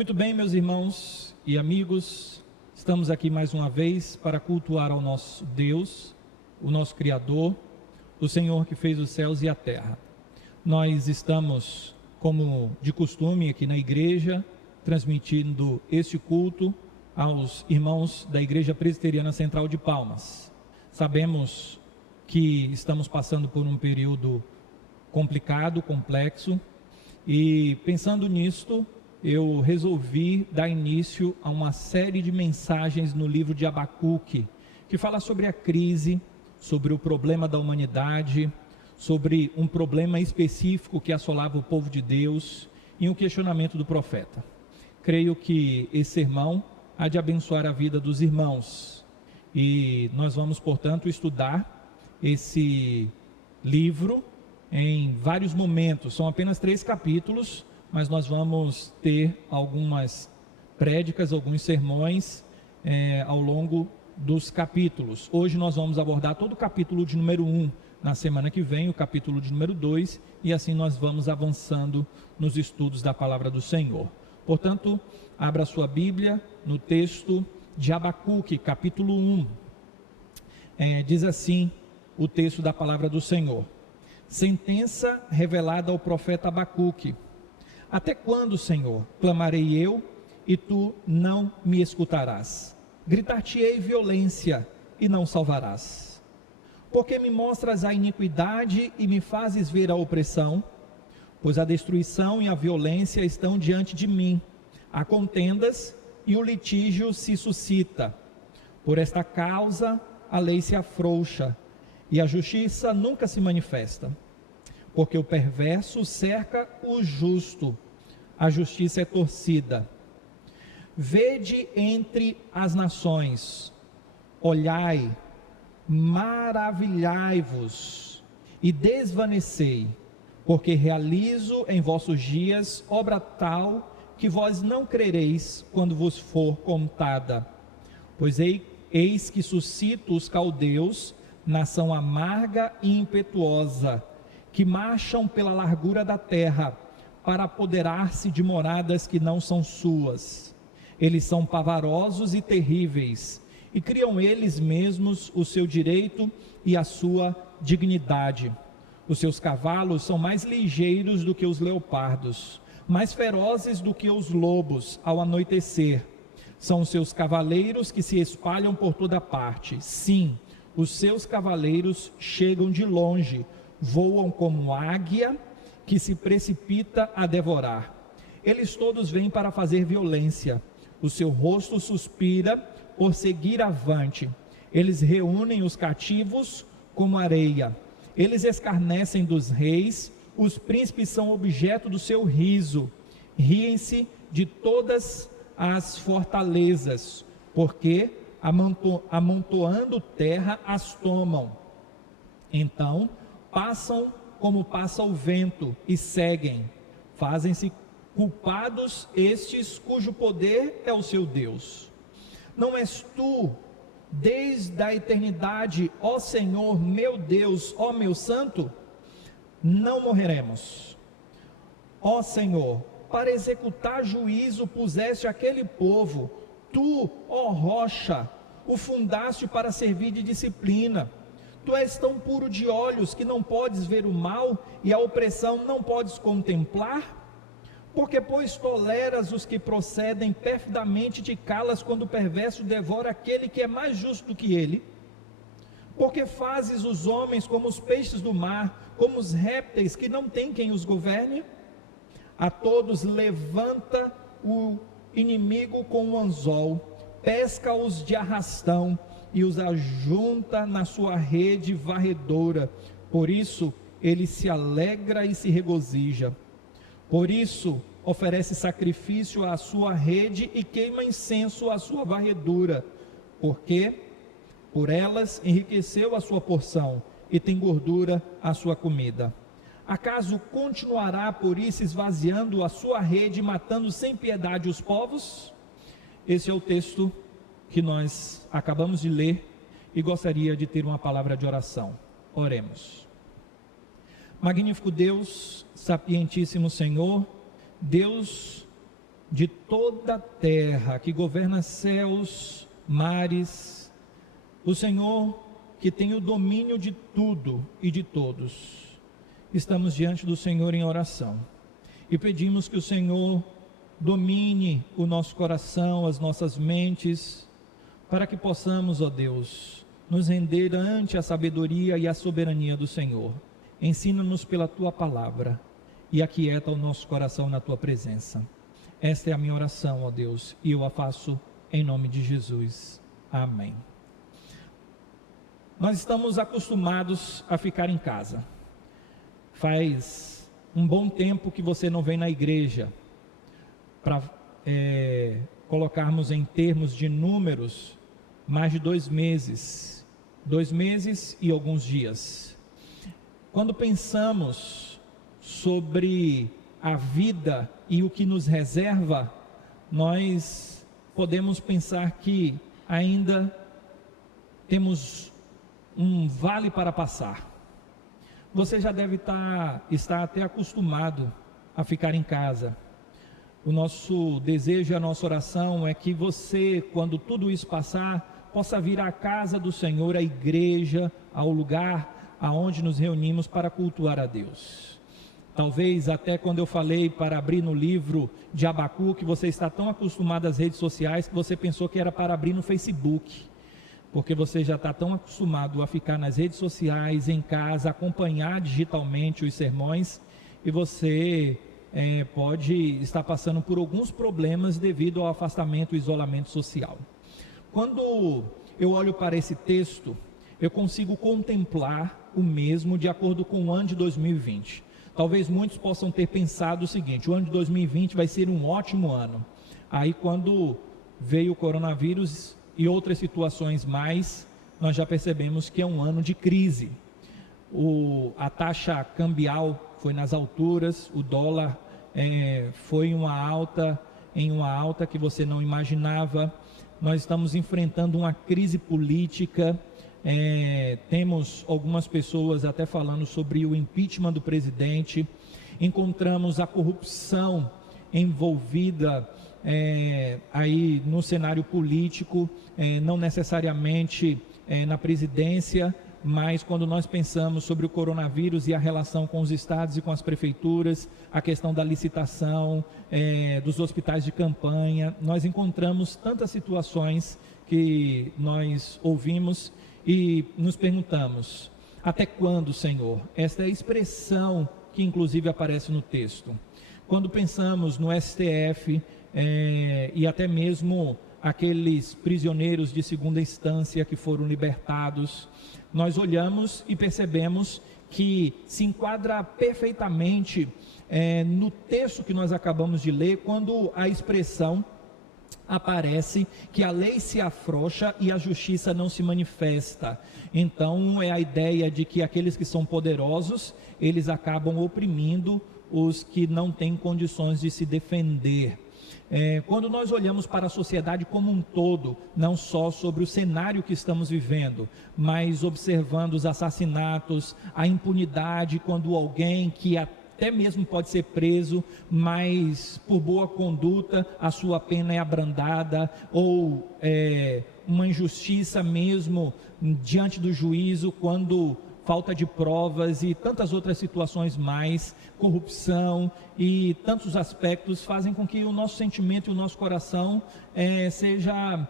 Muito bem, meus irmãos e amigos, estamos aqui mais uma vez para cultuar ao nosso Deus, o nosso Criador, o Senhor que fez os céus e a terra. Nós estamos, como de costume, aqui na igreja, transmitindo este culto aos irmãos da Igreja Presbiteriana Central de Palmas. Sabemos que estamos passando por um período complicado, complexo, e pensando nisto, eu resolvi dar início a uma série de mensagens no livro de Abacuque, que fala sobre a crise, sobre o problema da humanidade, sobre um problema específico que assolava o povo de Deus e um questionamento do profeta. Creio que esse sermão há de abençoar a vida dos irmãos e nós vamos, portanto, estudar esse livro em vários momentos. São apenas 3 capítulos, mas nós vamos ter algumas prédicas, alguns sermões ao longo dos capítulos. Hoje nós vamos abordar todo o capítulo de número 1, na semana que vem o capítulo de número 2, e assim nós vamos avançando nos estudos da palavra do Senhor. Portanto, abra sua Bíblia no texto de Abacuque, capítulo 1. Diz assim o texto da palavra do Senhor: sentença revelada ao profeta Abacuque. Até quando, Senhor, clamarei eu, e tu não me escutarás? Gritar-te-ei violência, e não salvarás. Porque me mostras a iniquidade, e me fazes ver a opressão? Pois a destruição e a violência estão diante de mim, há contendas, e o litígio se suscita. Por esta causa, a lei se afrouxa, e a justiça nunca se manifesta. Porque o perverso cerca o justo, a justiça é torcida. Vede entre as nações, olhai, maravilhai-vos e desvanecei, porque realizo em vossos dias obra tal que vós não crereis quando vos for contada. Pois eis que suscito os caldeus, nação amarga e impetuosa, que marcham pela largura da terra, para apoderar-se de moradas que não são suas. Eles são pavarosos e terríveis, e criam eles mesmos o seu direito e a sua dignidade. Os seus cavalos são mais ligeiros do que os leopardos, mais ferozes do que os lobos ao anoitecer. São os seus cavaleiros que se espalham por toda parte. Sim, os seus cavaleiros chegam de longe, voam como águia que se precipita a devorar. Eles todos vêm para fazer violência. O seu rosto suspira por seguir avante. Eles reúnem os cativos como areia. Eles escarnecem dos reis. Os príncipes são objeto do seu riso. Riem-se de todas as fortalezas, porque amontoando terra as tomam. Então passam como passa o vento e seguem. Fazem-se culpados estes cujo poder é o seu Deus. Não és tu, desde a eternidade, ó Senhor, meu Deus, ó meu santo? Não morreremos. Ó Senhor, para executar juízo puseste aquele povo. Tu, ó rocha, o fundaste para servir de disciplina. Tu és tão puro de olhos que não podes ver o mal e a opressão não podes contemplar? Porque, pois, toleras os que procedem perfidamente, te calas quando o perverso devora aquele que é mais justo do que ele? Porque fazes os homens como os peixes do mar, como os répteis que não tem quem os governe? A todos levanta o inimigo com o anzol, pesca-os de arrastão, e os ajunta na sua rede varredora. Por isso ele se alegra e se regozija. Por isso oferece sacrifício à sua rede e queima incenso à sua varredura. Porque por elas enriqueceu a sua porção e tem gordura a sua comida. Acaso continuará por isso esvaziando a sua rede, matando sem piedade os povos? Esse é o texto que nós acabamos de ler e gostaria de ter uma palavra de oração. Oremos. Magnífico Deus, sapientíssimo Senhor, Deus de toda a terra, que governa céus, mares, o Senhor que tem o domínio de tudo e de todos. Estamos diante do Senhor em oração e pedimos que o Senhor domine o nosso coração, as nossas mentes, para que possamos, ó Deus, nos render ante a sabedoria e a soberania do Senhor. Ensina-nos pela Tua palavra e aquieta o nosso coração na Tua presença. Esta é a minha oração, ó Deus, e eu a faço em nome de Jesus. Amém. Nós estamos acostumados a ficar em casa. Faz um bom tempo que você não vem na igreja. Para colocarmos em termos de números, mais de 2 meses. 2 meses e alguns dias. Quando pensamos sobre a vida e o que nos reserva, nós podemos pensar que ainda temos um vale para passar. Você já deve estar até acostumado a ficar em casa. O nosso desejo e a nossa oração é que você, quando tudo isso passar, possa vir à casa do Senhor, à igreja, ao lugar aonde nos reunimos para cultuar a Deus. Talvez até quando eu falei para abrir no livro de Abacuque, você está tão acostumado às redes sociais que você pensou que era para abrir no Facebook, porque você já está tão acostumado a ficar nas redes sociais, em casa, acompanhar digitalmente os sermões, e você pode estar passando por alguns problemas devido ao afastamento e isolamento social. Quando eu olho para esse texto, eu consigo contemplar o mesmo de acordo com o ano de 2020. Talvez muitos possam ter pensado o seguinte: o ano de 2020 vai ser um ótimo ano. Aí quando veio o coronavírus e outras situações mais, nós já percebemos que é um ano de crise. A taxa cambial foi nas alturas, o dólar foi em uma alta que você não imaginava. Nós estamos enfrentando uma crise política. Temos algumas pessoas até falando sobre o impeachment do presidente. Encontramos a corrupção envolvida aí no cenário político, não necessariamente na presidência, mas quando nós pensamos sobre o coronavírus e a relação com os estados e com as prefeituras, a questão da licitação, dos hospitais de campanha, nós encontramos tantas situações que nós ouvimos e nos perguntamos: até quando, Senhor? Esta é a expressão que inclusive aparece no texto. Quando pensamos no STF e até mesmo aqueles prisioneiros de segunda instância que foram libertados, nós olhamos e percebemos que se enquadra perfeitamente no texto que nós acabamos de ler, quando a expressão aparece que a lei se afrouxa e a justiça não se manifesta. Então é a ideia de que aqueles que são poderosos, eles acabam oprimindo os que não têm condições de se defender. Quando nós olhamos para a sociedade como um todo, não só sobre o cenário que estamos vivendo, mas observando os assassinatos, a impunidade, quando alguém que até mesmo pode ser preso, mas por boa conduta a sua pena é abrandada, ou uma injustiça mesmo diante do juízo, quando falta de provas e tantas outras situações mais, corrupção e tantos aspectos fazem com que o nosso sentimento e o nosso coração seja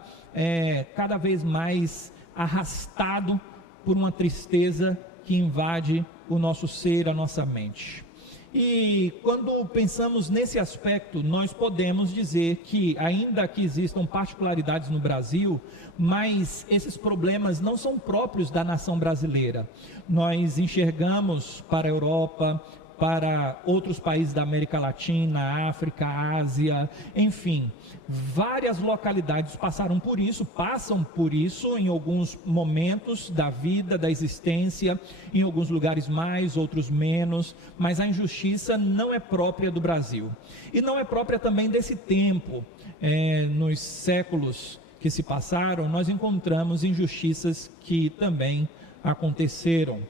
cada vez mais arrastado por uma tristeza que invade o nosso ser, a nossa mente. E quando pensamos nesse aspecto, nós podemos dizer que, ainda que existam particularidades no Brasil, mas esses problemas não são próprios da nação brasileira. Nós enxergamos para a Europa, para outros países da América Latina, África, Ásia, enfim, várias localidades passam por isso em alguns momentos da vida, da existência, em alguns lugares mais, outros menos, mas a injustiça não é própria do Brasil, e não é própria também desse tempo. Nos séculos que se passaram, nós encontramos injustiças que também aconteceram.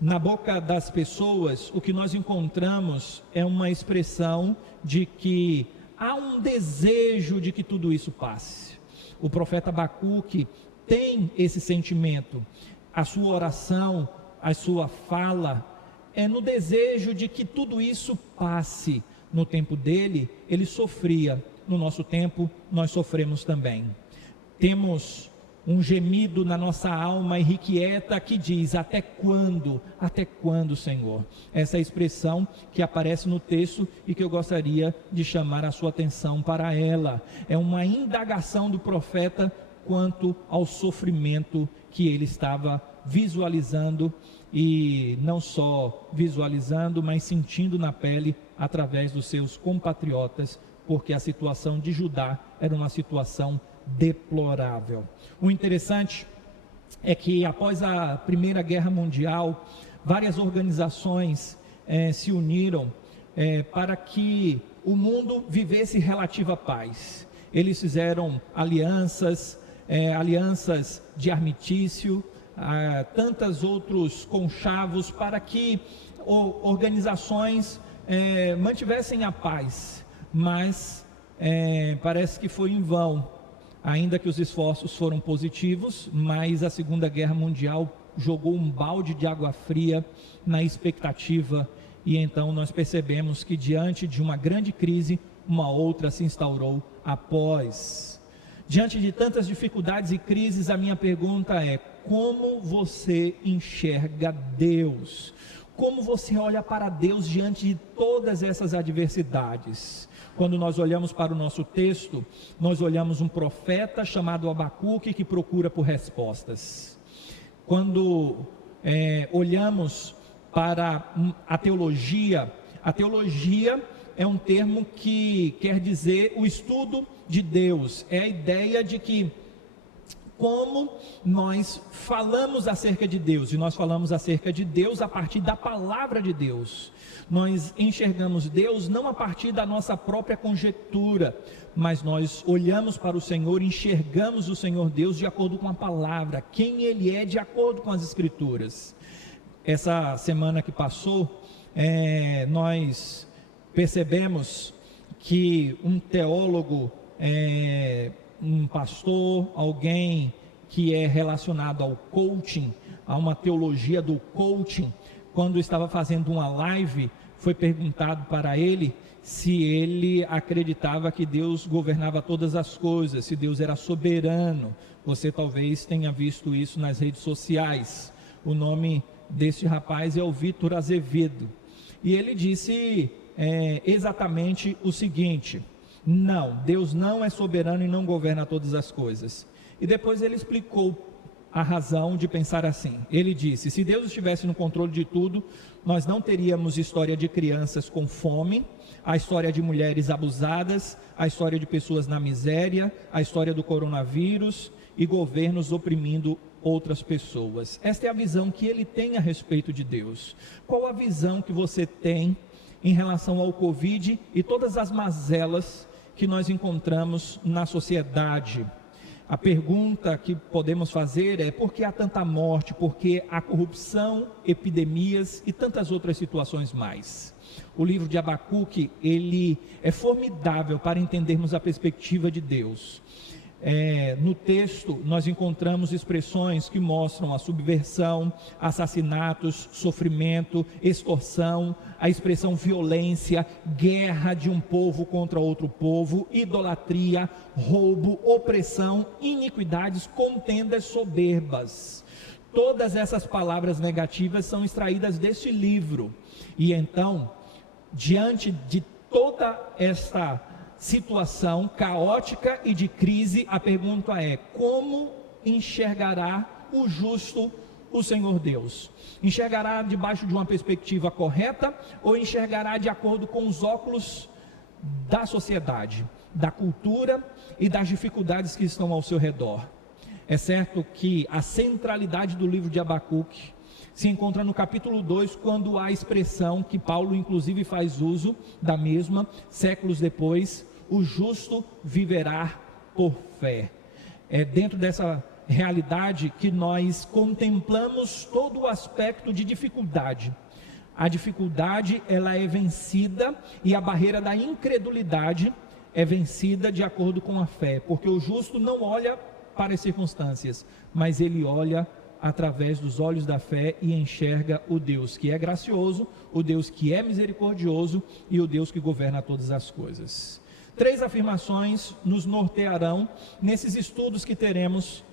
Na boca das pessoas, o que nós encontramos é uma expressão de que há um desejo de que tudo isso passe. O profeta Abacuque tem esse sentimento. A sua oração, a sua fala é no desejo de que tudo isso passe. No tempo dele, ele sofria. No nosso tempo, nós sofremos também. Temos um gemido na nossa alma irrequieta que diz: até quando? Até quando, Senhor? Essa é a expressão que aparece no texto e que eu gostaria de chamar a sua atenção para ela. É uma indagação do profeta quanto ao sofrimento que ele estava visualizando, e não só visualizando, mas sentindo na pele através dos seus compatriotas, porque a situação de Judá era uma situação deplorável. O interessante é que após a Primeira Guerra Mundial, várias organizações se uniram para que o mundo vivesse relativa paz. Eles fizeram alianças de armistício, tantos outros conchavos para que organizações mantivessem a paz, mas parece que foi em vão. Ainda que os esforços foram positivos, mas a Segunda Guerra Mundial jogou um balde de água fria na expectativa, e então nós percebemos que diante de uma grande crise, uma outra se instaurou após. Diante de tantas dificuldades e crises, a minha pergunta é: como você enxerga Deus? Como você olha para Deus diante de todas essas adversidades? Quando nós olhamos para o nosso texto, nós olhamos um profeta chamado Abacuque que procura por respostas. Quando olhamos para a teologia é um termo que quer dizer o estudo de Deus. É a ideia de que como nós falamos acerca de Deus, e nós falamos acerca de Deus a partir da palavra de Deus. Nós enxergamos Deus não a partir da nossa própria conjectura, mas nós olhamos para o Senhor e enxergamos o Senhor Deus de acordo com a palavra, quem Ele é de acordo com as Escrituras. Essa semana que passou, nós percebemos que um teólogo, um pastor, alguém que é relacionado ao coaching, a uma teologia do coaching, quando estava fazendo uma live, foi perguntado para ele se ele acreditava que Deus governava todas as coisas, se Deus era soberano. Você talvez tenha visto isso nas redes sociais. O nome deste rapaz é o Vitor Azevedo, e ele disse exatamente o seguinte: não, Deus não é soberano e não governa todas as coisas. E depois ele explicou a razão de pensar assim. Ele disse: se Deus estivesse no controle de tudo, nós não teríamos história de crianças com fome, a história de mulheres abusadas, a história de pessoas na miséria, a história do coronavírus e governos oprimindo outras pessoas. Esta é a visão que ele tem a respeito de Deus. Qual a visão que você tem em relação ao Covid e todas as mazelas que nós encontramos na sociedade? A pergunta que podemos fazer é: por que há tanta morte? Por que há corrupção, epidemias e tantas outras situações mais? O livro de Abacuque, ele é formidável para entendermos a perspectiva de Deus. No texto nós encontramos expressões que mostram a subversão, assassinatos, sofrimento, extorsão, a expressão violência, guerra de um povo contra outro povo, idolatria, roubo, opressão, iniquidades, contendas soberbas. Todas essas palavras negativas são extraídas deste livro. E então, diante de toda esta situação caótica e de crise, a pergunta é: como enxergará o justo o Senhor Deus? Enxergará debaixo de uma perspectiva correta ou enxergará de acordo com os óculos da sociedade, da cultura e das dificuldades que estão ao seu redor? É certo que a centralidade do livro de Abacuque se encontra no capítulo 2, quando há a expressão que Paulo inclusive faz uso da mesma, séculos depois: o justo viverá por fé. É dentro dessa realidade que nós contemplamos todo o aspecto de dificuldade. A dificuldade, ela é vencida, e a barreira da incredulidade, é vencida de acordo com a fé, porque o justo não olha para as circunstâncias, mas ele olha através dos olhos da fé e enxerga o Deus que é gracioso, o Deus que é misericordioso e o Deus que governa todas as coisas. 3 afirmações nos nortearão nesses estudos que teremos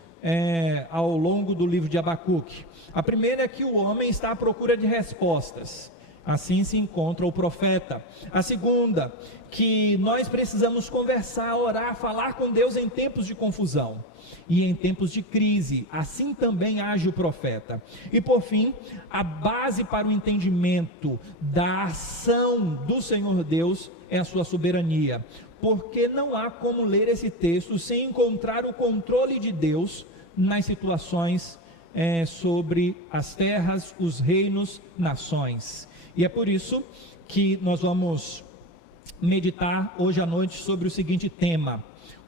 ao longo do livro de Abacuque. A primeira é que o homem está à procura de respostas, assim se encontra o profeta. A segunda, que nós precisamos conversar, orar, falar com Deus em tempos de confusão e em tempos de crise, assim também age o profeta. E por fim, a base para o entendimento da ação do Senhor Deus é a sua soberania, porque não há como ler esse texto sem encontrar o controle de Deus nas situações sobre as terras, os reinos, nações. E é por isso que nós vamos meditar hoje à noite sobre o seguinte tema: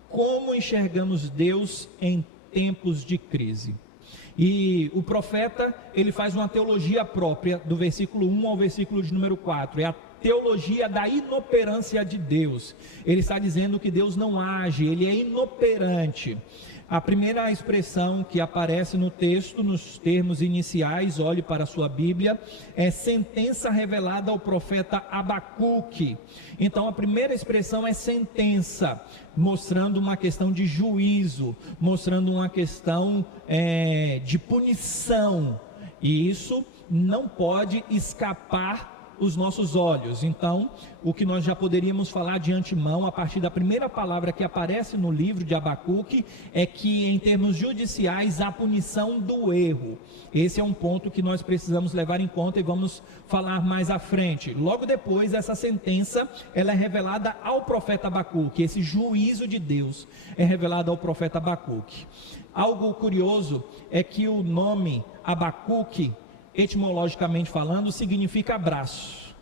como enxergamos Deus em tempos de crise. E o profeta, ele faz uma teologia própria, do versículo 1 ao versículo de número 4, é a teologia da inoperância de Deus. Ele está dizendo que Deus não age, ele é inoperante. A primeira expressão que aparece no texto, nos termos iniciais, olhe para a sua Bíblia, é sentença revelada ao profeta Abacuque. Então a primeira expressão é sentença, mostrando uma questão de juízo, mostrando uma questão de punição, e isso não pode escapar os nossos olhos. Então, o que nós já poderíamos falar de antemão, a partir da primeira palavra que aparece no livro de Abacuque, é que em termos judiciais, há punição do erro. Esse é um ponto que nós precisamos levar em conta e vamos falar mais à frente. Logo depois, essa sentença, ela é revelada ao profeta Abacuque, esse juízo de Deus é revelado ao profeta Abacuque. Algo curioso é que o nome Abacuque, etimologicamente falando, significa abraço,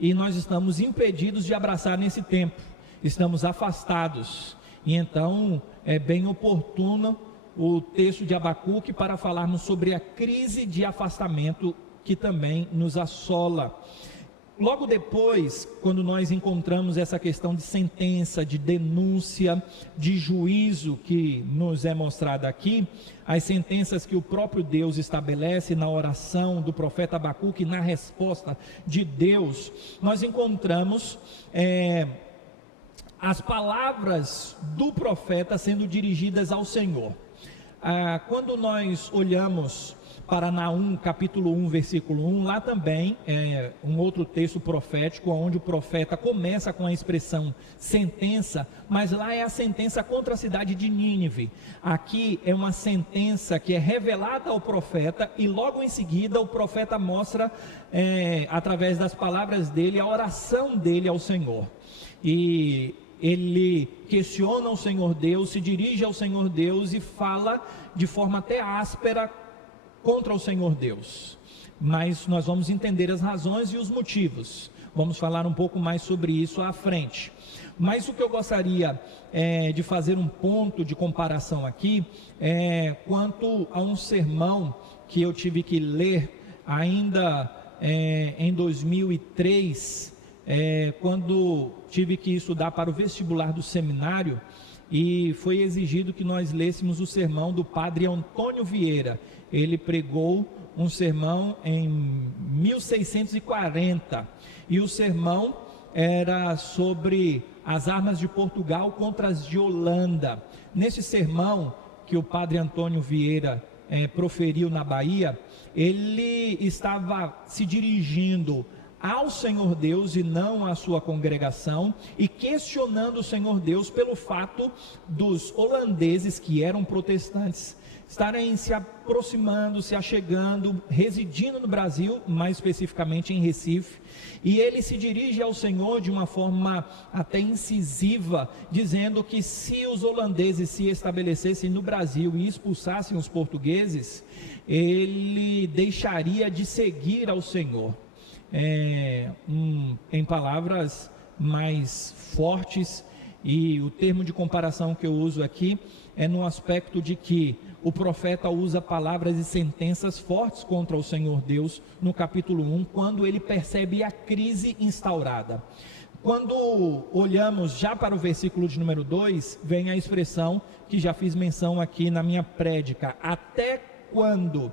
e nós estamos impedidos de abraçar nesse tempo, estamos afastados, e então é bem oportuno o texto de Abacuque para falarmos sobre a crise de afastamento que também nos assola. Logo depois, quando nós encontramos essa questão de sentença, de denúncia, de juízo que nos é mostrada aqui, as sentenças que o próprio Deus estabelece na oração do profeta Abacuque, na resposta de Deus, nós encontramos as palavras do profeta sendo dirigidas ao Senhor. Quando nós olhamos para Naum, capítulo 1, versículo 1, lá também é um outro texto profético, onde o profeta começa com a expressão sentença, mas lá é a sentença contra a cidade de Nínive. Aqui é uma sentença que é revelada ao profeta, e logo em seguida o profeta mostra, através das palavras dele, a oração dele ao Senhor. E ele questiona o Senhor Deus, se dirige ao Senhor Deus e fala de forma até áspera contra o Senhor Deus, mas nós vamos entender as razões e os motivos, vamos falar um pouco mais sobre isso à frente. Mas o que eu gostaria de fazer um ponto de comparação aqui, quanto a um sermão que eu tive que ler ainda em 2003, quando tive que estudar para o vestibular do seminário, e foi exigido que nós lêssemos o sermão do padre Antônio Vieira. Ele pregou um sermão em 1640, e o sermão era sobre as armas de Portugal contra as de Holanda. Nesse sermão que o padre Antônio Vieira proferiu na Bahia, ele estava se dirigindo ao Senhor Deus e não à sua congregação, e questionando o Senhor Deus pelo fato dos holandeses, que eram protestantes, estarem se aproximando, se achegando, residindo no Brasil, mais especificamente em Recife, e ele se dirige ao Senhor de uma forma até incisiva, dizendo que se os holandeses se estabelecessem no Brasil e expulsassem os portugueses, ele deixaria de seguir ao Senhor. Em palavras mais fortes, e o termo de comparação que eu uso aqui é no aspecto de que o profeta usa palavras e sentenças fortes contra o Senhor Deus no capítulo 1, quando ele percebe a crise instaurada. Quando olhamos já para o versículo de número 2, vem a expressão que já fiz menção aqui na minha prédica, até quando?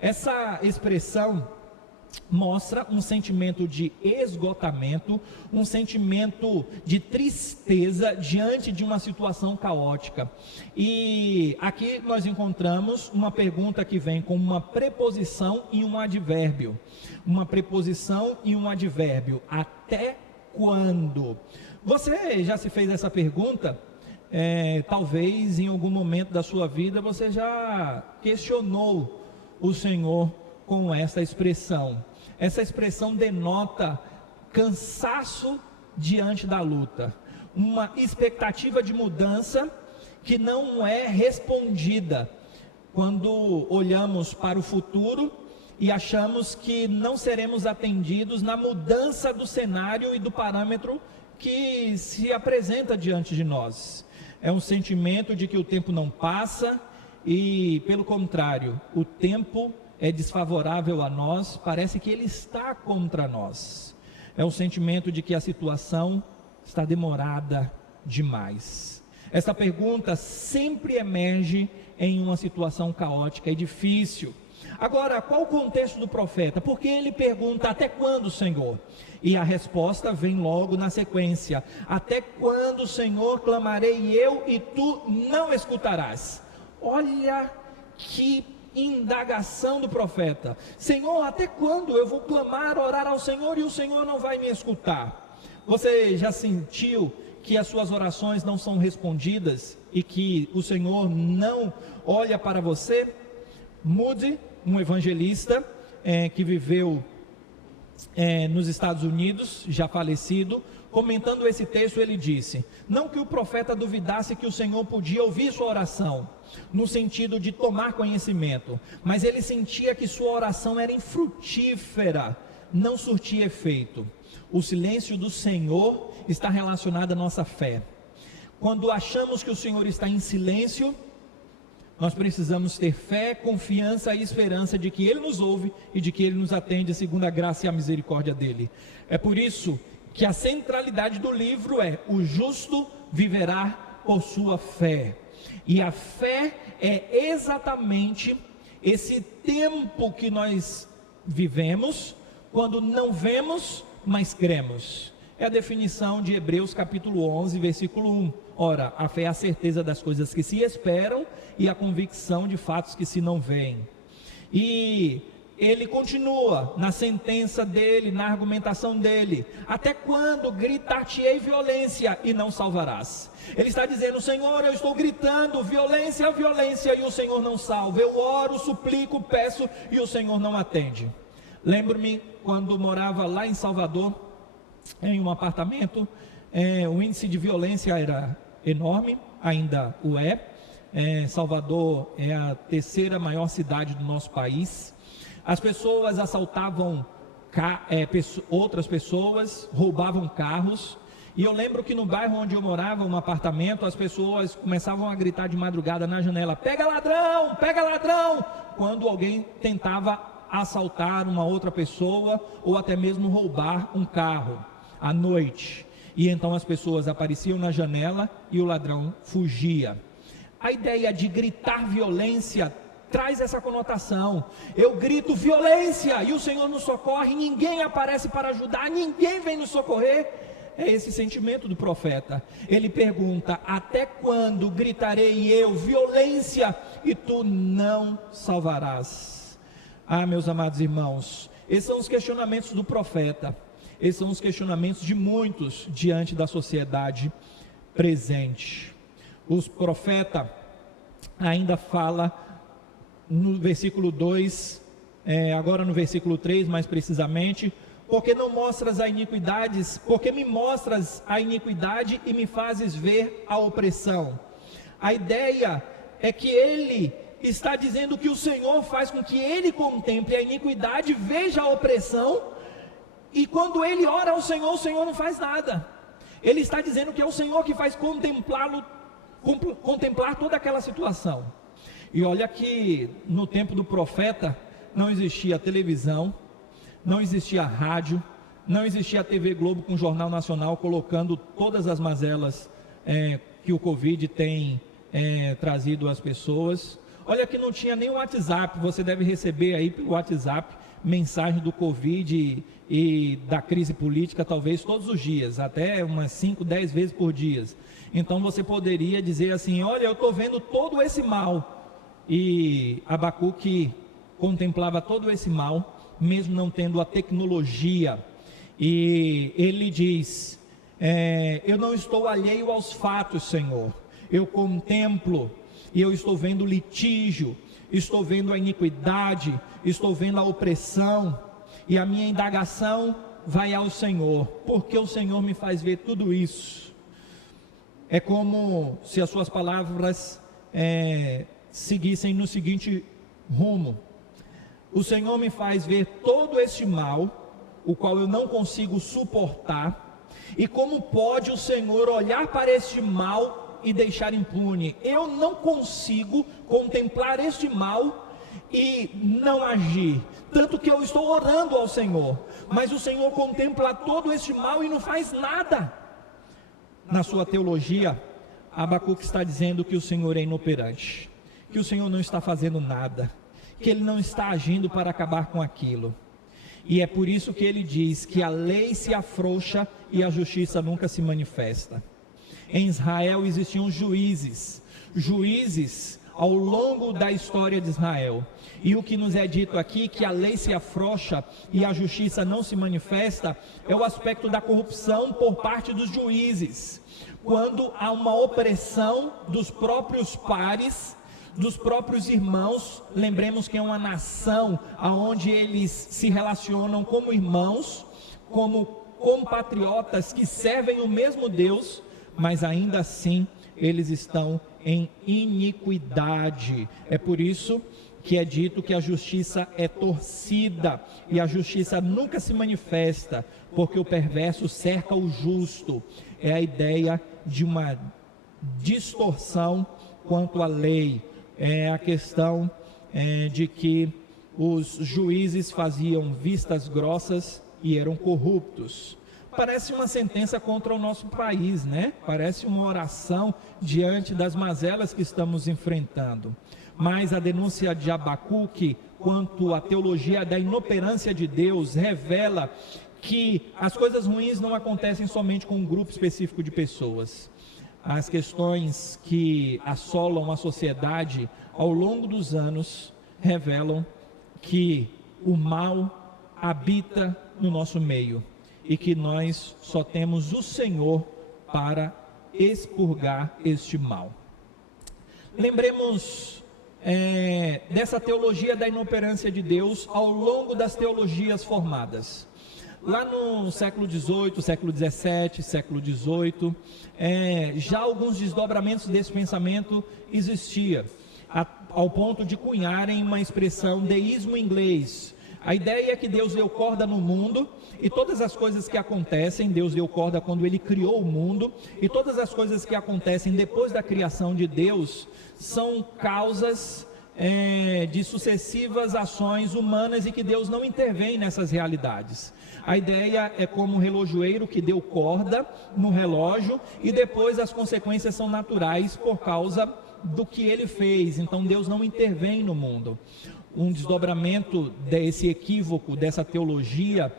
Essa expressão mostra um sentimento de esgotamento, um sentimento de tristeza diante de uma situação caótica. E aqui nós encontramos uma pergunta que vem com uma preposição e um advérbio. Uma preposição e um advérbio. Até quando? Você já se fez essa pergunta? Talvez em algum momento da sua vida você já questionou o Senhor com essa expressão. Essa expressão denota cansaço diante da luta, uma expectativa de mudança que não é respondida quando olhamos para o futuro e achamos que não seremos atendidos na mudança do cenário e do parâmetro que se apresenta diante de nós. É um sentimento de que o tempo não passa e, pelo contrário, o tempo é desfavorável a nós, parece que ele está contra nós. É um sentimento de que a situação está demorada demais. Essa pergunta sempre emerge em uma situação caótica e difícil. Agora, qual o contexto do profeta? Porque ele pergunta, até quando, Senhor? E a resposta vem logo na sequência: até quando, Senhor, clamarei eu e tu não escutarás? Olha que indagação do profeta. Senhor, até quando eu vou clamar, orar ao Senhor e o Senhor não vai me escutar? Você já sentiu que as suas orações não são respondidas e que o Senhor não olha para você? Moody, um evangelista que viveu nos Estados Unidos, já falecido, comentando esse texto, ele disse: não que o profeta duvidasse que o Senhor podia ouvir sua oração, no sentido de tomar conhecimento, mas ele sentia que sua oração era infrutífera, não surtia efeito. O silêncio do Senhor está relacionado à nossa fé. Quando achamos que o Senhor está em silêncio, nós precisamos ter fé, confiança e esperança de que Ele nos ouve e de que Ele nos atende segundo a graça e a misericórdia dEle. É por isso que a centralidade do livro é: o justo viverá por sua fé. E a fé é exatamente esse tempo que nós vivemos, quando não vemos, mas cremos. É a definição de Hebreus capítulo 11, versículo 1. Ora, a fé é a certeza das coisas que se esperam e a convicção de fatos que se não veem. E ele continua na sentença dele, na argumentação dele: até quando gritar-te-ei violência e não salvarás? Ele está dizendo: Senhor, eu estou gritando violência, violência, e o Senhor não salva. Eu oro, suplico, peço e o Senhor não atende. Lembro-me quando morava lá em Salvador, em um apartamento, o índice de violência era enorme, ainda o é. Salvador é a terceira maior cidade do nosso país. As pessoas assaltavam outras pessoas, roubavam carros. E eu lembro que no bairro onde eu morava, um apartamento, as pessoas começavam a gritar de madrugada na janela: pega ladrão, pega ladrão! Quando alguém tentava assaltar uma outra pessoa ou até mesmo roubar um carro à noite. E então as pessoas apareciam na janela e o ladrão fugia. A ideia de gritar violência traz essa conotação. Eu grito violência e o Senhor nos socorre, ninguém aparece para ajudar, ninguém vem nos socorrer. É esse sentimento do profeta. Ele pergunta: até quando gritarei eu violência e tu não salvarás? Ah, meus amados irmãos, esses são os questionamentos do profeta. Esses são os questionamentos de muitos diante da sociedade presente. O profeta ainda fala no versículo 2, agora no versículo 3 mais precisamente: porque não mostras a iniquidades, porque me mostras a iniquidade e me fazes ver a opressão. A ideia é que ele está dizendo que o Senhor faz com que ele contemple a iniquidade, veja a opressão, e quando ele ora ao Senhor, o Senhor não faz nada. Ele está dizendo que é o Senhor que faz contemplar toda aquela situação. E olha que no tempo do profeta não existia televisão, não existia rádio, não existia a TV Globo com o Jornal Nacional colocando todas as mazelas que o Covid tem trazido às pessoas. Olha que não tinha nem o WhatsApp, você deve receber aí pelo WhatsApp mensagem do Covid e da crise política talvez todos os dias, até umas 5, 10 vezes por dia. Então você poderia dizer assim, olha, eu estou vendo todo esse mal, e Abacuque contemplava todo esse mal, mesmo não tendo a tecnologia, e ele diz, eu não estou alheio aos fatos, Senhor, eu contemplo, e eu estou vendo litígio, estou vendo a iniquidade, estou vendo a opressão, e a minha indagação vai ao Senhor, porque o Senhor me faz ver tudo isso. É como se as suas palavras seguissem no seguinte rumo: o Senhor me faz ver todo este mal, o qual eu não consigo suportar, e como pode o Senhor olhar para este mal e deixar impune? Eu não consigo contemplar este mal e não agir, tanto que eu estou orando ao Senhor, mas o Senhor contempla todo este mal e não faz nada. Na sua teologia, Abacuque está dizendo que o Senhor é inoperante, que o Senhor não está fazendo nada, que Ele não está agindo para acabar com aquilo, e é por isso que ele diz que a lei se afrouxa e a justiça nunca se manifesta. Em Israel existiam juízes ao longo da história de Israel, e o que nos é dito aqui, que a lei se afrouxa e a justiça não se manifesta, é o aspecto da corrupção por parte dos juízes, quando há uma opressão dos próprios pares, dos próprios irmãos. Lembremos que é uma nação onde eles se relacionam como irmãos, como compatriotas que servem o mesmo Deus, mas ainda assim eles estão em iniquidade. É por isso que é dito que a justiça é torcida e a justiça nunca se manifesta, porque o perverso cerca o justo. É a ideia de uma distorção quanto à lei. É a questão de que os juízes faziam vistas grossas e eram corruptos. Parece uma sentença contra o nosso país, né? Parece uma oração diante das mazelas que estamos enfrentando. Mas a denúncia de Abacuque quanto à teologia da inoperância de Deus revela que as coisas ruins não acontecem somente com um grupo específico de pessoas. As questões que assolam a sociedade ao longo dos anos revelam que o mal habita no nosso meio e que nós só temos o Senhor para expurgar este mal. Lembremos dessa teologia da inoperância de Deus ao longo das teologias formadas. Lá no século XVIII, século XVII, século XVIII, já alguns desdobramentos desse pensamento existiam, ao ponto de cunharem uma expressão deísmo inglês. A ideia é que Deus deu corda no mundo, e todas as coisas que acontecem, Deus deu corda quando Ele criou o mundo, e todas as coisas que acontecem depois da criação de Deus, são causas de sucessivas ações humanas e que Deus não intervém nessas realidades. A ideia é como um relojoeiro que deu corda no relógio e depois as consequências são naturais por causa do que ele fez. Então Deus não intervém no mundo. Um desdobramento desse equívoco, dessa teologia,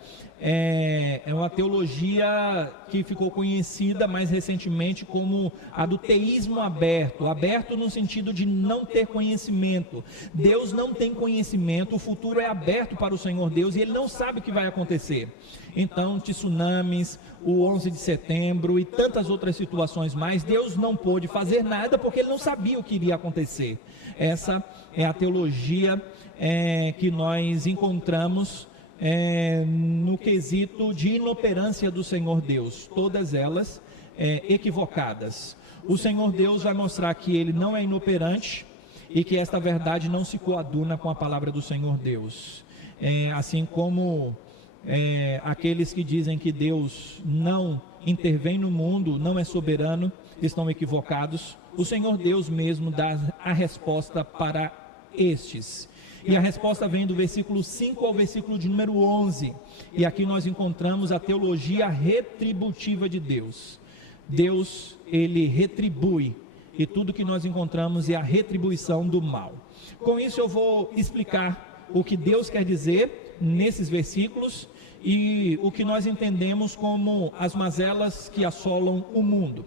é uma teologia que ficou conhecida mais recentemente como a do teísmo aberto, aberto no sentido de não ter conhecimento. Deus não tem conhecimento, o futuro é aberto para o Senhor Deus e Ele não sabe o que vai acontecer. Então, tsunamis, o 11 de setembro e tantas outras situações mais, Deus não pôde fazer nada porque Ele não sabia o que iria acontecer. Essa é a teologia que nós encontramos no quesito de inoperância do Senhor Deus, todas elas equivocadas. O Senhor Deus vai mostrar que Ele não é inoperante e que esta verdade não se coaduna com a palavra do Senhor Deus. Assim como aqueles que dizem que Deus não intervém no mundo, não é soberano, estão equivocados. O Senhor Deus mesmo dá a resposta para estes. E a resposta vem do versículo 5 ao versículo de número 11. E aqui nós encontramos a teologia retributiva de Deus. Deus, ele retribui, e tudo que nós encontramos é a retribuição do mal. Com isso eu vou explicar o que Deus quer dizer nesses versículos e o que nós entendemos como as mazelas que assolam o mundo.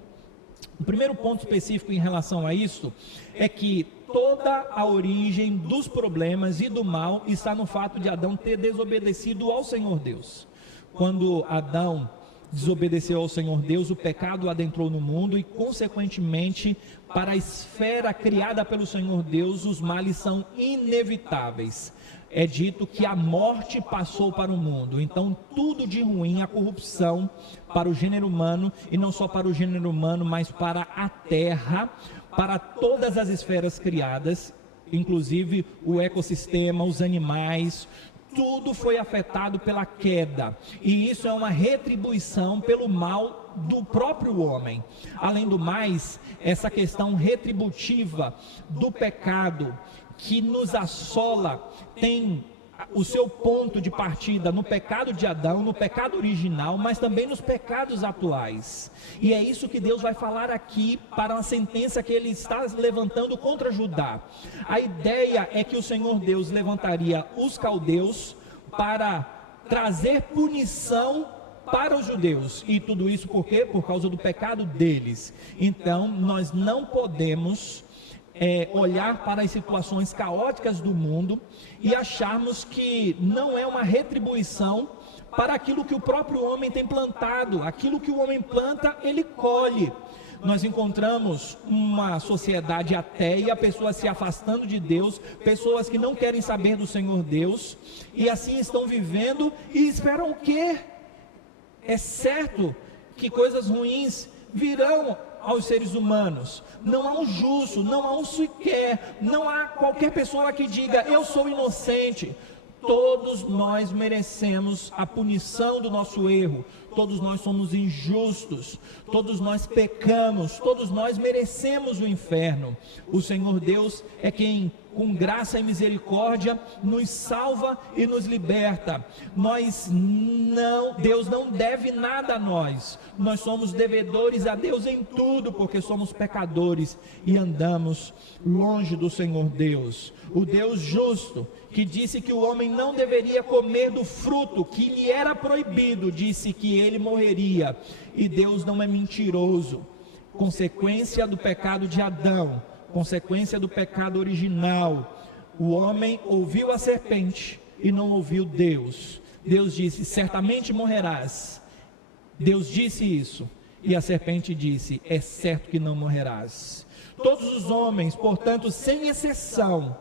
O primeiro ponto específico em relação a isso é que toda a origem dos problemas e do mal está no fato de Adão ter desobedecido ao Senhor Deus. Quando Adão desobedeceu ao Senhor Deus, o pecado adentrou no mundo e, consequentemente, para a esfera criada pelo Senhor Deus, os males são inevitáveis. É dito que a morte passou para o mundo, então tudo de ruim, a corrupção para o gênero humano, e não só para o gênero humano, mas para a terra, para todas as esferas criadas, inclusive o ecossistema, os animais, tudo foi afetado pela queda, e isso é uma retribuição pelo mal do próprio homem. Além do mais, essa questão retributiva do pecado que nos assola tem o seu ponto de partida no pecado de Adão, no pecado original, mas também nos pecados atuais. E é isso que Deus vai falar aqui para a sentença que ele está levantando contra Judá. A ideia é que o Senhor Deus levantaria os caldeus para trazer punição para os judeus. E tudo isso por quê? Por causa do pecado deles. Então, nós não podemos olhar para as situações caóticas do mundo e acharmos que não é uma retribuição para aquilo que o próprio homem tem plantado. Aquilo que o homem planta, ele colhe. Nós encontramos uma sociedade ateia, pessoas se afastando de Deus, pessoas que não querem saber do Senhor Deus, e assim estão vivendo e esperam o quê? É certo que coisas ruins virão aos seres humanos. Não há um justo, não há um sequer, não há qualquer pessoa que diga, eu sou inocente. Todos nós merecemos a punição do nosso erro, todos nós somos injustos, todos nós pecamos, todos nós merecemos o inferno. O Senhor Deus é quem, com graça e misericórdia, nos salva e nos liberta. Deus não deve nada a nós, nós somos devedores a Deus em tudo, porque somos pecadores e andamos longe do Senhor Deus. O Deus justo, que disse que o homem não deveria comer do fruto que lhe era proibido, disse que ele morreria, e Deus não é mentiroso. Consequência do pecado de Adão, consequência do pecado original, o homem ouviu a serpente e não ouviu Deus. Deus disse, certamente morrerás. Deus disse isso, e a serpente disse, é certo que não morrerás. Todos os homens, portanto, sem exceção,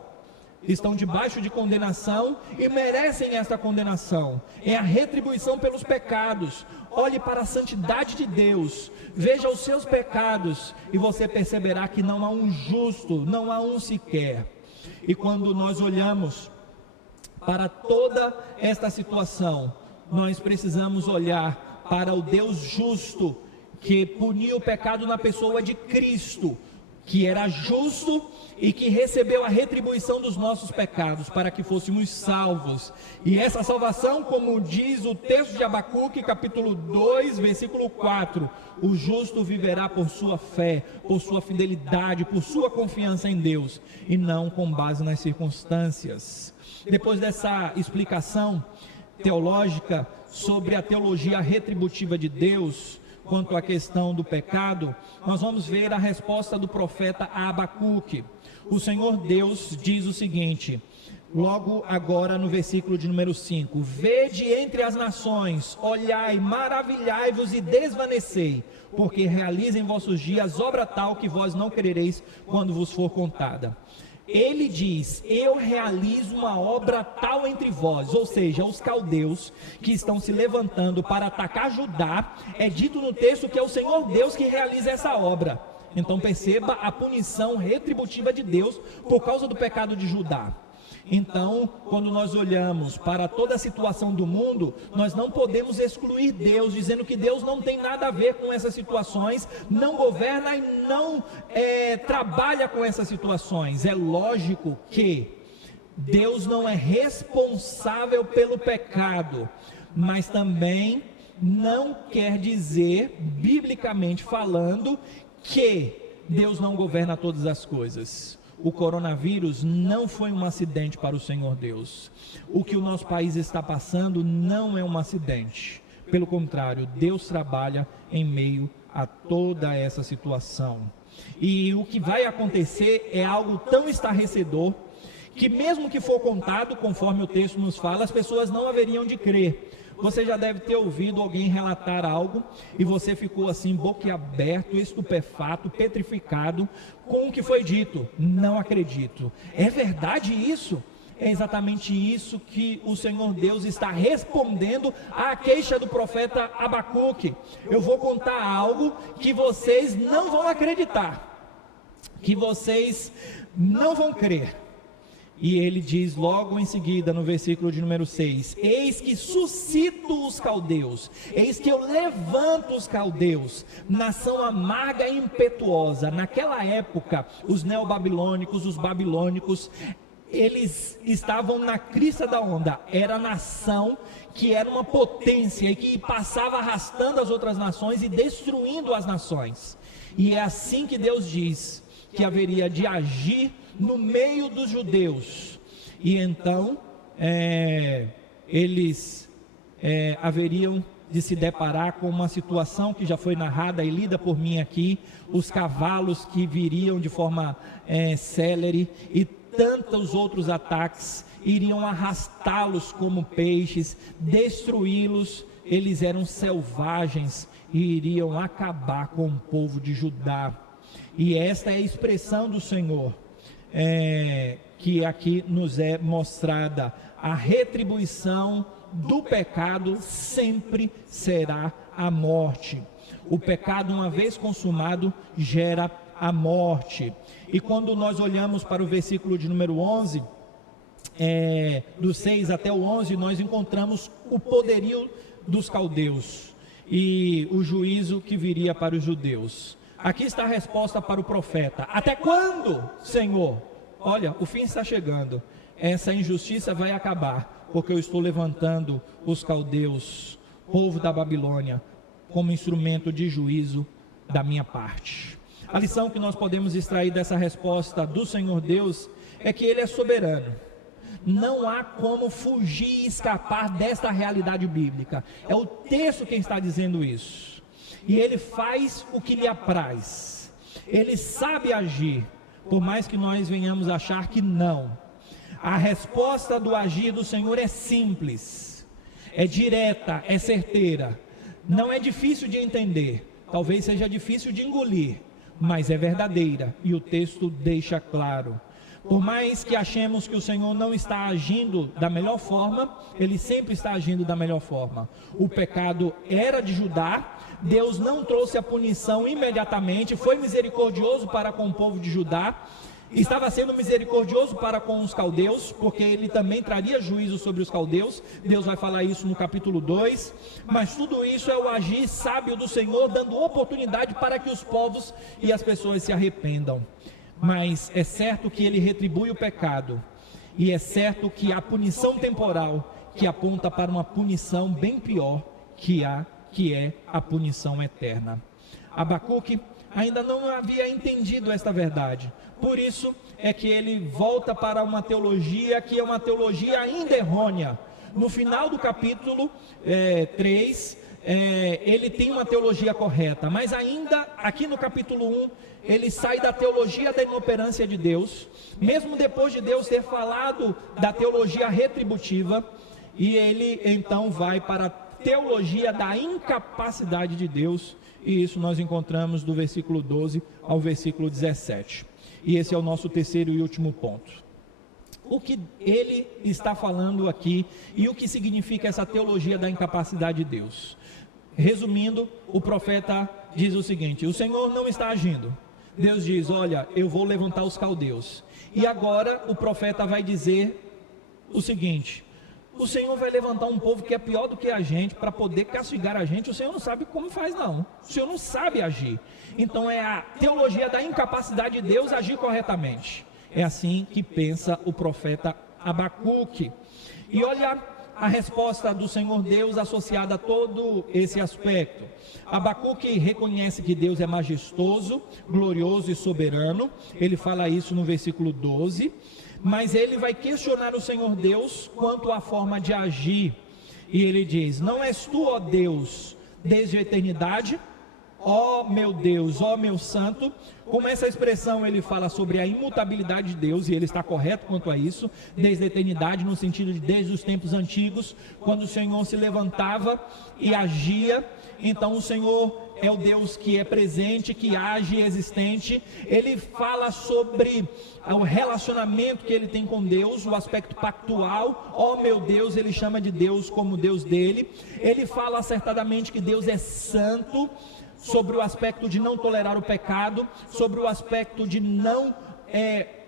estão debaixo de condenação e merecem esta condenação. É a retribuição pelos pecados. Olhe para a santidade de Deus, veja os seus pecados e você perceberá que não há um justo, não há um sequer. E quando nós olhamos para toda esta situação, nós precisamos olhar para o Deus justo que puniu o pecado na pessoa de Cristo, que era justo e que recebeu a retribuição dos nossos pecados para que fôssemos salvos. E essa salvação, como diz o texto de Abacuque, capítulo 2, versículo 4, o justo viverá por sua fé, por sua fidelidade, por sua confiança em Deus, e não com base nas circunstâncias. Depois dessa explicação teológica sobre a teologia retributiva de Deus, quanto à questão do pecado, nós vamos ver a resposta do profeta a Abacuque. O Senhor Deus diz o seguinte, logo agora no versículo de número 5, vede entre as nações, olhai, maravilhai-vos e desvanecei, porque realiza em vossos dias obra tal que vós não crereis quando vos for contada. Ele diz, eu realizo uma obra tal entre vós, ou seja, os caldeus que estão se levantando para atacar Judá, é dito no texto que é o Senhor Deus que realiza essa obra. Então perceba a punição retributiva de Deus por causa do pecado de Judá. Então, quando nós olhamos para toda a situação do mundo, nós não podemos excluir Deus, dizendo que Deus não tem nada a ver com essas situações, não governa e não trabalha com essas situações. É lógico que Deus não é responsável pelo pecado, mas também não quer dizer, biblicamente falando, que Deus não governa todas as coisas. O coronavírus não foi um acidente para o Senhor Deus. O que o nosso país está passando não é um acidente. Pelo contrário, Deus trabalha em meio a toda essa situação. E o que vai acontecer é algo tão estarrecedor, que mesmo que for contado, conforme o texto nos fala, as pessoas não haveriam de crer. Você já deve ter ouvido alguém relatar algo e você ficou assim boquiaberto, estupefato, petrificado com o que foi dito. Não acredito. É verdade isso? É exatamente isso que o Senhor Deus está respondendo à queixa do profeta Abacuque. Eu vou contar algo que vocês não vão acreditar, que vocês não vão crer. E ele diz logo em seguida, no versículo de número 6, eis que suscito os caldeus, eis que eu levanto os caldeus, nação amarga e impetuosa. Naquela época, os neobabilônicos, os babilônicos, eles estavam na crista da onda. Era a nação que era uma potência e que passava arrastando as outras nações e destruindo as nações. E é assim que Deus diz que haveria de agir no meio dos judeus. E então eles haveriam de se deparar com uma situação que já foi narrada e lida por mim aqui, os cavalos que viriam de forma célere, e tantos outros ataques iriam arrastá-los como peixes, destruí-los. Eles eram selvagens e iriam acabar com o povo de Judá. E esta é a expressão do Senhor, que aqui nos é mostrada. A retribuição do pecado sempre será a morte. O pecado, uma vez consumado, gera a morte. E quando nós olhamos para o versículo de número 11, do 6 até o 11, nós encontramos o poderio dos caldeus e o juízo que viria para os judeus. Aqui está a resposta para o profeta: até quando, Senhor? Olha, o fim está chegando, essa injustiça vai acabar, porque eu estou levantando os caldeus, povo da Babilônia, como instrumento de juízo da minha parte. A lição que nós podemos extrair dessa resposta do Senhor Deus é que Ele é soberano. Não há como fugir e escapar desta realidade bíblica. É o texto quem está dizendo isso. E Ele faz o que lhe apraz. Ele sabe agir, por mais que nós venhamos achar que não. A resposta do agir do Senhor é simples, é direta, é certeira. Não é difícil de entender, talvez seja difícil de engolir, mas é verdadeira, e o texto deixa claro. Por mais que achemos que o Senhor não está agindo da melhor forma, Ele sempre está agindo da melhor forma. O pecado era de Judá, Deus não trouxe a punição imediatamente, foi misericordioso para com o povo de Judá, estava sendo misericordioso para com os caldeus, porque Ele também traria juízo sobre os caldeus. Deus vai falar isso no capítulo 2, mas tudo isso é o agir sábio do Senhor, dando oportunidade para que os povos e as pessoas se arrependam. Mas é certo que Ele retribui o pecado, e é certo que a punição temporal, que aponta para uma punição bem pior, que é a punição eterna. Abacuque ainda não havia entendido esta verdade, por isso é que ele volta para uma teologia que é uma teologia ainda errônea. No final do capítulo 3, ele tem uma teologia correta, mas ainda aqui no capítulo 1, ele sai da teologia da inoperância de Deus, mesmo depois de Deus ter falado da teologia retributiva, e ele então vai para a teologia da incapacidade de Deus, e isso nós encontramos do versículo 12 ao versículo 17. E esse é o nosso terceiro e último ponto. O que ele está falando aqui e o que significa essa teologia da incapacidade de Deus? Resumindo, o profeta diz o seguinte: o Senhor não está agindo. Deus diz: olha, eu vou levantar os caldeus. E agora o profeta vai dizer o seguinte: o Senhor vai levantar um povo que é pior do que a gente para poder castigar a gente. O Senhor não sabe como faz, não. O Senhor não sabe agir. Então é a teologia da incapacidade de Deus agir corretamente. É assim que pensa o profeta Abacuque. E olha a resposta do Senhor Deus associada a todo esse aspecto. Abacuque reconhece que Deus é majestoso, glorioso e soberano. Ele fala isso no versículo 12. Mas ele vai questionar o Senhor Deus quanto à forma de agir. E ele diz: não és tu, ó Deus, desde a eternidade? Ó meu Deus, ó meu santo. Com essa expressão ele fala sobre a imutabilidade de Deus, e ele está correto quanto a isso, desde a eternidade, no sentido de desde os tempos antigos, quando o Senhor se levantava e agia. Então o Senhor é o Deus que é presente, que age, existente. Ele fala sobre o relacionamento que ele tem com Deus, o aspecto pactual. Ó meu Deus, ele chama de Deus como Deus dele. Ele fala acertadamente que Deus é santo, sobre o aspecto de não tolerar o pecado, sobre o aspecto de não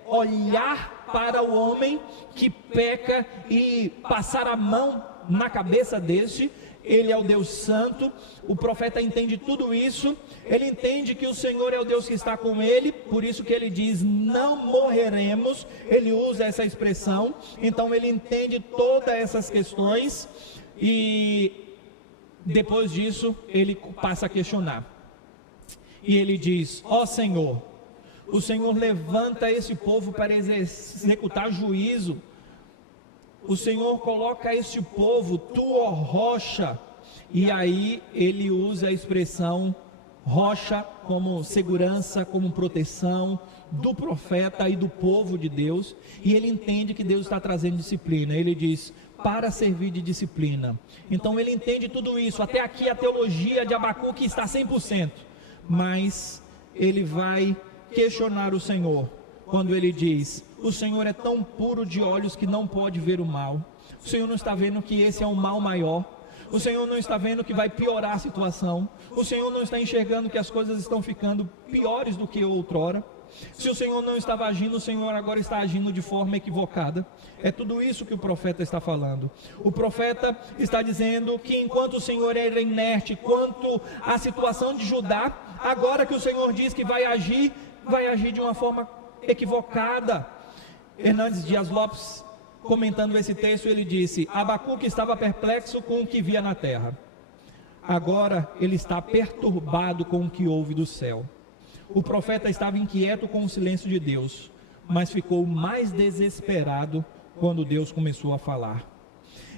olhar para o homem que peca e passar a mão na cabeça deste. Ele é o Deus santo. O profeta entende tudo isso. Ele entende que o Senhor é o Deus que está com ele, por isso que ele diz: não morreremos. Ele usa essa expressão. Então ele entende todas essas questões, e depois disso ele passa a questionar, e ele diz: ó Senhor, o Senhor levanta esse povo para executar juízo. O Senhor coloca este povo, tu, ó rocha. E aí ele usa a expressão rocha como segurança, como proteção do profeta e do povo de Deus. E ele entende que Deus está trazendo disciplina. Ele diz: para servir de disciplina. Então ele entende tudo isso. Até aqui a teologia de Abacuque está 100%. Mas ele vai questionar o Senhor quando ele diz: o Senhor é tão puro de olhos que não pode ver o mal. O Senhor não está vendo que esse é um mal maior? O Senhor não está vendo que vai piorar a situação? O Senhor não está enxergando que as coisas estão ficando piores do que outrora? Se o Senhor não estava agindo, o Senhor agora está agindo de forma equivocada. É tudo isso que o profeta está falando. O profeta está dizendo que enquanto o Senhor era inerte quanto à situação de Judá, agora que o Senhor diz que vai agir de uma forma equivocada. Hernandes Dias Lopes, comentando esse texto, ele disse: Abacuque estava perplexo com o que via na terra. Agora ele está perturbado com o que ouve do céu. O profeta estava inquieto com o silêncio de Deus, mas ficou mais desesperado quando Deus começou a falar.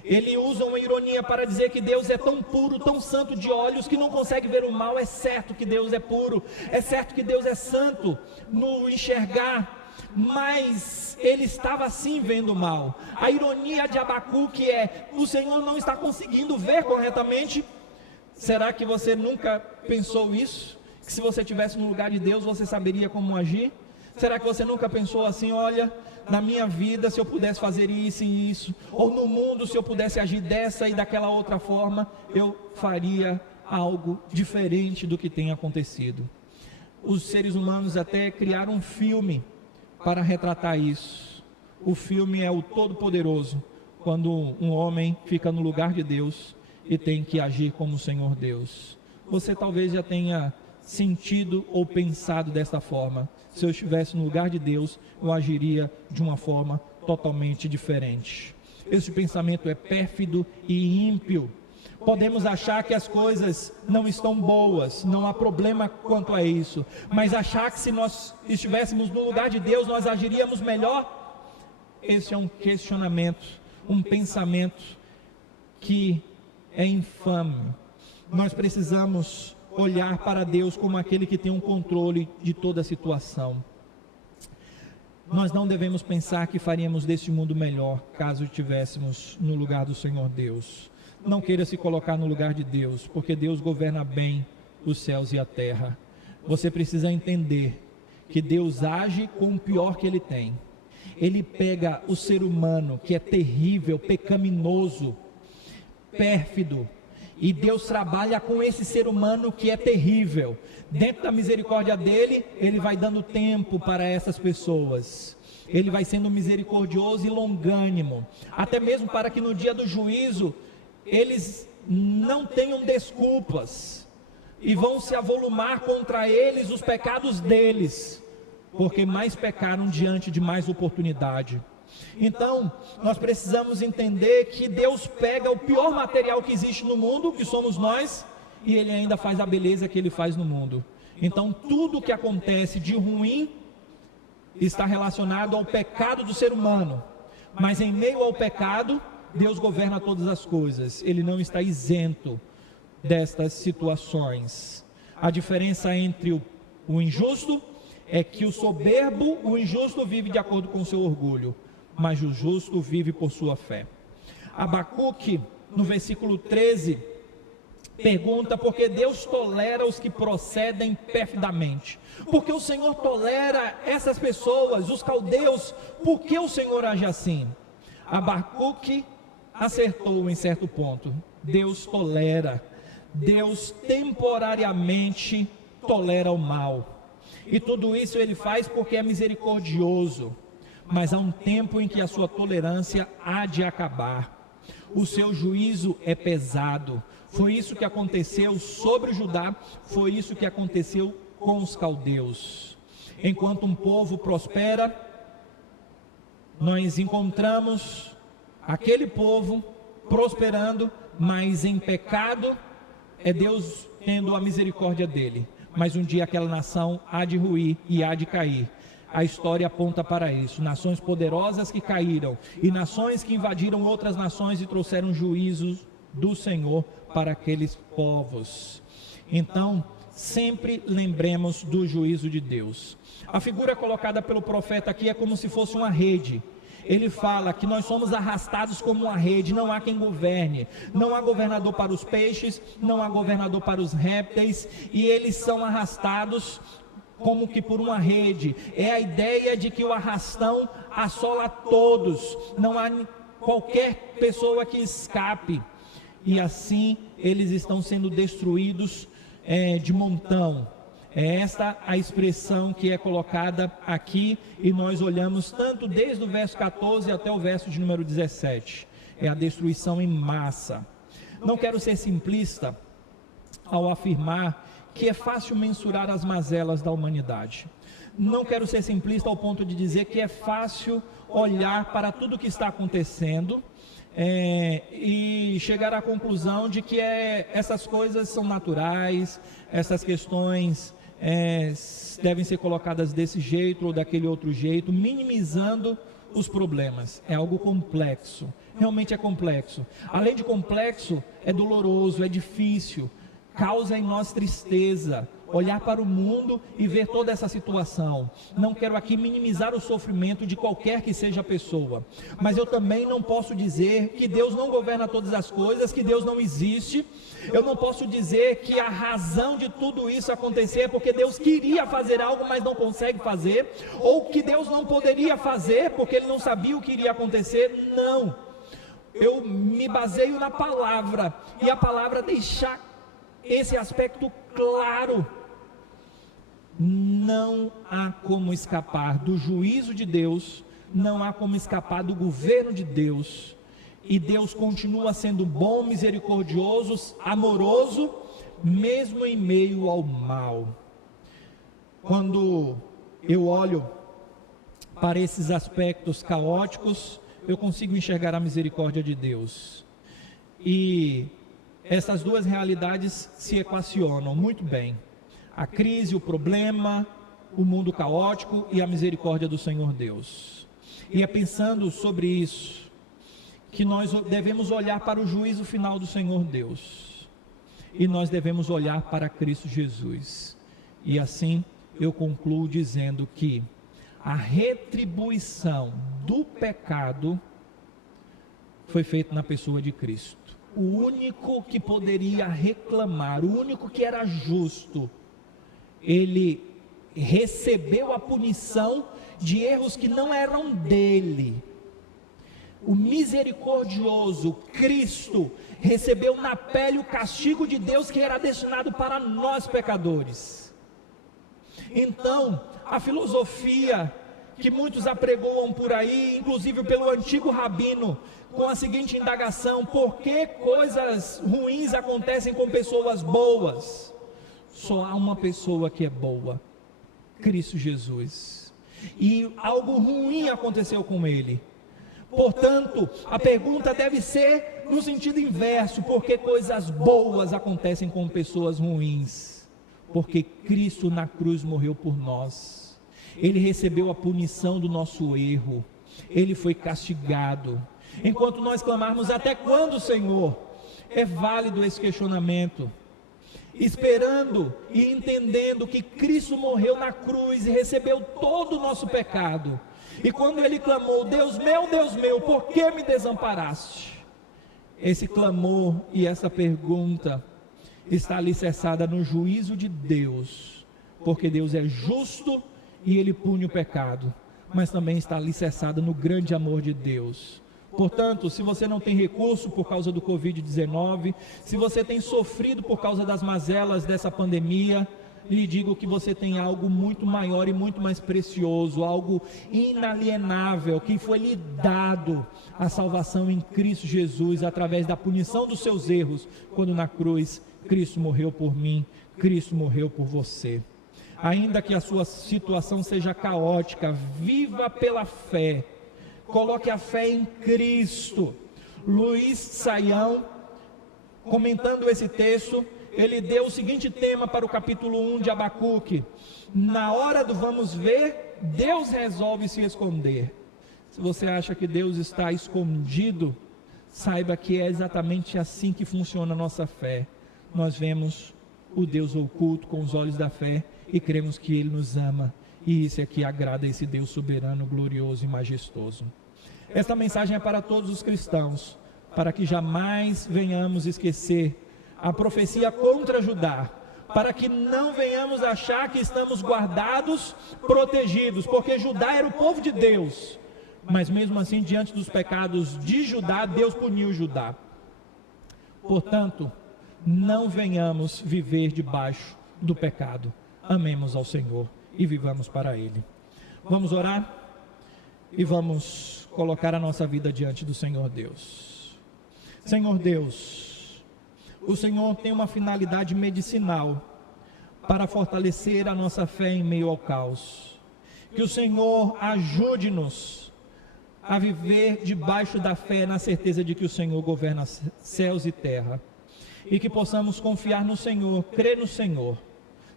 Ele usa uma ironia para dizer que Deus é tão puro, tão santo de olhos, que não consegue ver o mal. É certo que Deus é puro, é certo que Deus é santo no enxergar, mas ele estava sim vendo o mal. A ironia de Abacuque é: o Senhor não está conseguindo ver corretamente. Será que você nunca pensou isso? Que se você estivesse no lugar de Deus, você saberia como agir? Será que você nunca pensou assim: olha, na minha vida, se eu pudesse fazer isso e isso, ou no mundo, se eu pudesse agir dessa e daquela outra forma, eu faria algo diferente do que tem acontecido? Os seres humanos até criaram um filme para retratar isso. O filme é o Todo-Poderoso, quando um homem fica no lugar de Deus e tem que agir como o Senhor Deus. Você talvez já tenha sentido ou pensado desta forma: se eu estivesse no lugar de Deus, eu agiria de uma forma totalmente diferente. Esse pensamento é pérfido e ímpio. Podemos achar que as coisas não estão boas, não há problema quanto a isso, mas achar que se nós estivéssemos no lugar de Deus, nós agiríamos melhor, esse é um questionamento, um pensamento que é infame. Nós precisamos olhar para Deus como aquele que tem um controle de toda a situação. Nós não devemos pensar que faríamos deste mundo melhor caso estivéssemos no lugar do Senhor Deus. Não queira se colocar no lugar de Deus, porque Deus governa bem os céus e a terra. Você precisa entender que Deus age com o pior que Ele tem. Ele pega o ser humano que é terrível, pecaminoso, pérfido, e Deus trabalha com esse ser humano que é terrível. Dentro da misericórdia dele, Ele vai dando tempo para essas pessoas. Ele vai sendo misericordioso e longânimo, até mesmo para que no dia do juízo, eles não tenham desculpas, e vão se avolumar contra eles os pecados deles, porque mais pecaram diante de mais oportunidade. Então, nós precisamos entender que Deus pega o pior material que existe no mundo, que somos nós, e Ele ainda faz a beleza que Ele faz no mundo. Então, tudo que acontece de ruim está relacionado ao pecado do ser humano, mas em meio ao pecado, Deus governa todas as coisas, Ele não está isento destas situações. A diferença entre o injusto é que o soberbo, o injusto vive de acordo com seu orgulho, mas o justo vive por sua fé. Abacuque, no versículo 13, pergunta por que Deus tolera os que procedem perfidamente. Por que o Senhor tolera essas pessoas, os caldeus? Por que o Senhor age assim? Abacuque acertou em certo ponto. Deus tolera. Deus temporariamente tolera o mal. E tudo isso Ele faz porque é misericordioso. Mas há um tempo em que a sua tolerância há de acabar. O seu juízo é pesado. Foi isso que aconteceu sobre Judá, foi isso que aconteceu com os caldeus. Enquanto um povo prospera, nós encontramos aquele povo prosperando, mas em pecado, é Deus tendo a misericórdia dele. Mas um dia aquela nação há de ruir e há de cair. A história aponta para isso, nações poderosas que caíram, e nações que invadiram outras nações e trouxeram juízos do Senhor para aqueles povos. Então, sempre lembremos do juízo de Deus. A figura colocada pelo profeta aqui é como se fosse uma rede. Ele fala que nós somos arrastados como uma rede, não há quem governe, não há governador para os peixes, não há governador para os répteis, e eles são arrastados como que por uma rede. É a ideia de que o arrastão assola todos, não há qualquer pessoa que escape, e assim eles estão sendo destruídos de montão. É esta a expressão que é colocada aqui, e nós olhamos tanto desde o verso 14 até o verso de número 17, é a destruição em massa. Não quero ser simplista ao afirmar que é fácil mensurar as mazelas da humanidade. Não quero ser simplista ao ponto de dizer que é fácil olhar para tudo que está acontecendo e chegar à conclusão de que essas coisas são naturais, essas questões devem ser colocadas desse jeito ou daquele outro jeito, minimizando os problemas. É algo complexo, realmente é complexo. Além de complexo, é doloroso, é difícil, causa em nós tristeza, olhar para o mundo e ver toda essa situação. Não quero aqui minimizar o sofrimento de qualquer que seja a pessoa, mas eu também não posso dizer que Deus não governa todas as coisas, que Deus não existe. Eu não posso dizer que a razão de tudo isso acontecer é porque Deus queria fazer algo, mas não consegue fazer, ou que Deus não poderia fazer porque Ele não sabia o que iria acontecer. Não, eu me baseio na palavra, e a palavra deixa esse aspecto claro. Não há como escapar do juízo de Deus, não há como escapar do governo de Deus, e Deus continua sendo bom, misericordioso, amoroso, mesmo em meio ao mal. Quando eu olho para esses aspectos caóticos, eu consigo enxergar a misericórdia de Deus, e essas duas realidades se equacionam muito bem: a crise, o problema, o mundo caótico e a misericórdia do Senhor Deus. E é pensando sobre isso que nós devemos olhar para o juízo final do Senhor Deus, e nós devemos olhar para Cristo Jesus. E assim eu concluo dizendo que a retribuição do pecado foi feita na pessoa de Cristo. O único que poderia reclamar, o único que era justo, ele recebeu a punição de erros que não eram dele. O misericordioso Cristo recebeu na pele o castigo de Deus que era destinado para nós pecadores. Então, a filosofia que muitos apregoam por aí, inclusive pelo antigo rabino, com a seguinte indagação: por que coisas ruins acontecem com pessoas boas? Só há uma pessoa que é boa, Cristo Jesus. E algo ruim aconteceu com ele, Portanto, a pergunta deve ser no sentido inverso: por que coisas boas acontecem com pessoas ruins? Porque Cristo na cruz morreu por nós. Ele recebeu a punição do nosso erro. Ele foi castigado. Enquanto nós clamarmos: até quando, Senhor? É válido esse questionamento. Esperando e entendendo que Cristo morreu na cruz e recebeu todo o nosso pecado. E quando ele clamou: Deus meu, por que me desamparaste? Esse clamor e essa pergunta está alicerçada no juízo de Deus, porque Deus é justo e ele pune o pecado, mas também está alicerçada no grande amor de Deus. Portanto, se você não tem recurso por causa do Covid-19, se você tem sofrido por causa das mazelas dessa pandemia, lhe digo que você tem algo muito maior e muito mais precioso, algo inalienável, que foi lhe dado: a salvação em Cristo Jesus, através da punição dos seus erros, quando na cruz Cristo morreu por mim, Cristo morreu por você. Ainda que a sua situação seja caótica, viva pela fé, coloque a fé em Cristo. Luiz Saião, comentando esse texto, ele deu o seguinte tema para o capítulo 1 de Abacuque: na hora do vamos ver, Deus resolve se esconder. Se você acha que Deus está escondido, saiba que é exatamente assim que funciona a nossa fé. Nós vemos o Deus oculto com os olhos da fé e cremos que Ele nos ama, e isso é que agrada a esse Deus soberano, glorioso e majestoso. Esta mensagem é para todos os cristãos, para que jamais venhamos esquecer a profecia contra Judá, para que não venhamos achar que estamos guardados, protegidos, porque Judá era o povo de Deus, mas mesmo assim, diante dos pecados de Judá, Deus puniu Judá. Portanto, não venhamos viver debaixo do pecado. Amemos ao Senhor e vivamos para Ele. Vamos orar e vamos colocar a nossa vida diante do Senhor Deus. Senhor Deus, o Senhor tem uma finalidade medicinal para fortalecer a nossa fé em meio ao caos. Que o Senhor ajude-nos a viver debaixo da fé, na certeza de que o Senhor governa céus e terra. E que possamos confiar no Senhor, crer no Senhor,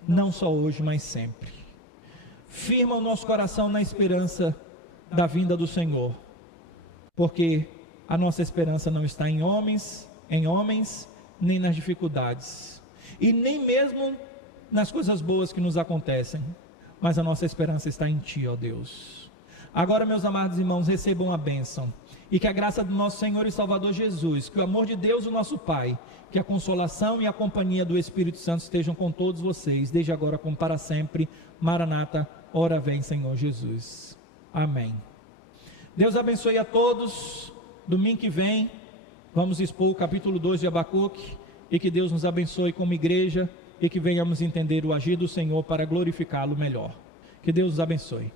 não só hoje, mas sempre. Firma o nosso coração na esperança da vinda do Senhor, porque a nossa esperança não está em homens, nem nas dificuldades, e nem mesmo nas coisas boas que nos acontecem, mas a nossa esperança está em Ti, ó Deus. Agora, meus amados irmãos, recebam a bênção, e que a graça do nosso Senhor e Salvador Jesus, que o amor de Deus, o nosso Pai, que a consolação e a companhia do Espírito Santo estejam com todos vocês, desde agora como para sempre. Maranata, ora vem, Senhor Jesus. Amém. Deus abençoe a todos. Domingo que vem vamos expor o capítulo 2 de Abacuque, e que Deus nos abençoe como igreja, e que venhamos entender o agir do Senhor para glorificá-lo melhor. Que Deus nos abençoe.